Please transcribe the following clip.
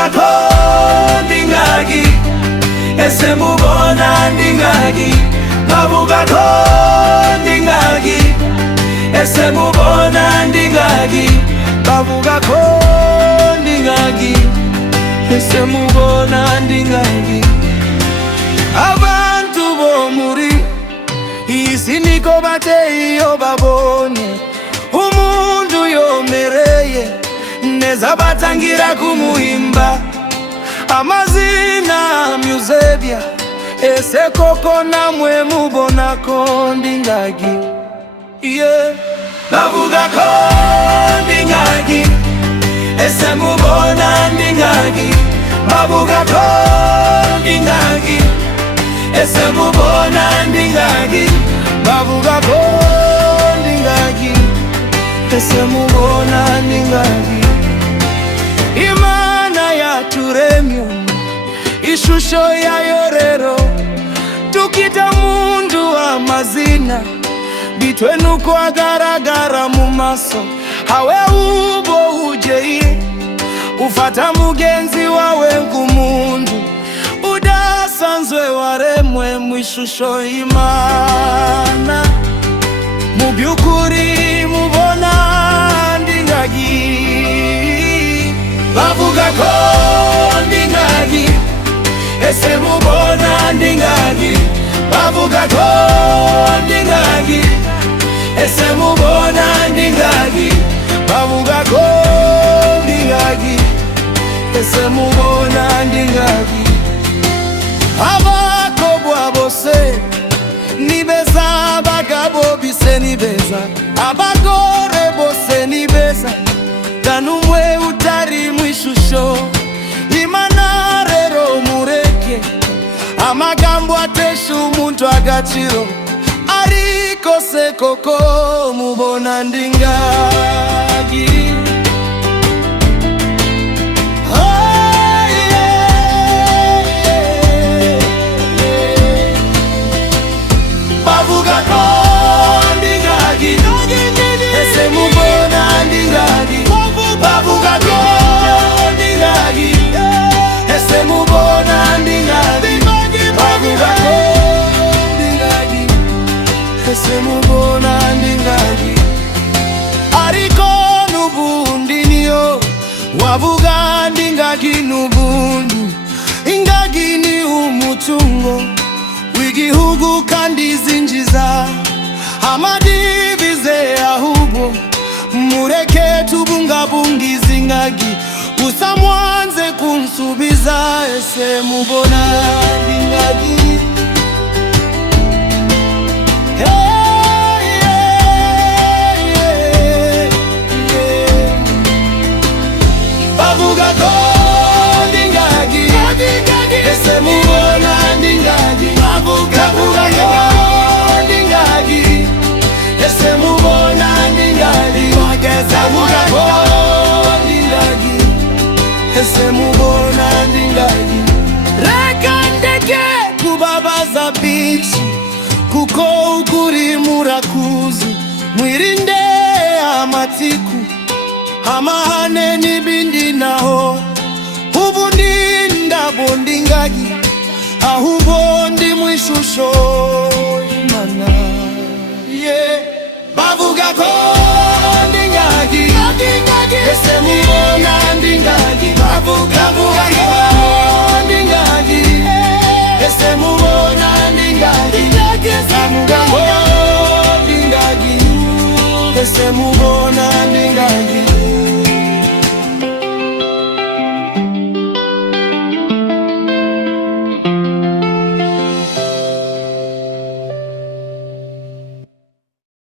bavuga ko ndingagi, ese mubona ndingagi. Bavuga ko ndingagi, ese mubona ndingagi. Bavuga ko ndingagi, ese mubona ndingagi. Abantu bo muri isi niko bateye iyo babonye umuntu yomereye neza batangira kumuhimba amazina Myuzebya. Ese koko namwe mubona ko ndingagi? Yeah. Bavuga ko ndingagi, ese mubona ndingagi. Bavuga ko ndingagi, ese mubona ndingagi. Bavuga ko ndingagi, ese mubona ndingagi. Imana yaturemye ishusho yayo rero tukita mundu amazina bitwe nuko agaragara mu maso hawe ubo ujeye ufata mugenzi wawe nk'umundu udasanzwe waremwe mu ishusho y'Imana. Mu by'ukuri mubona ndingagi. Bavuga ko ndingagi, ese mubona ndingagi. Bavuga ko ndingagi, ese mubona ndingagi. Bavuga ko ndingagi, ese mubona ndingagi. Abakobwa bose ni beza, abagabo bise ni beza, abagore bose ni beza, kanumwe utari mu ishusho y'Imana. Rero mureke amagambo atesha umuntu agaciro, ariko se koko mubona ndingagi? Bavuga ko ndingagi, ese mubona ndingagi. Bavuga ko ndingagi, ese mubona ndingagi. Bavuga ko ndingagi, ese mubona ndingagi. Ariko nubundi niyo wavuga ndingagi nubundi. Ingagi ni umutungo w'igihugu kandi zinjiza amadivize, ahubwo mureke tubungabunga izi ngagi. Gusa mwanze kunsubiza, ese mubona ndingagi? Bavuga ko ndingagi, ese mubona ndingagi. Bavuga ko ndingagi, ese mubona ndingagi. Bavuga ko ndingagi, ese mubona ndingagi. Reka ndeke kubabaza byinshi kuko ukuri murakuzi. Mwirinde amatiku, amahane n'ibindi naho. Ubundi ndabo ndingagi, ahubwo ndi mu ishusho y'Imana. Yeah. Bavuga ko ndingagi, ese mubona ndingagi. Bavuga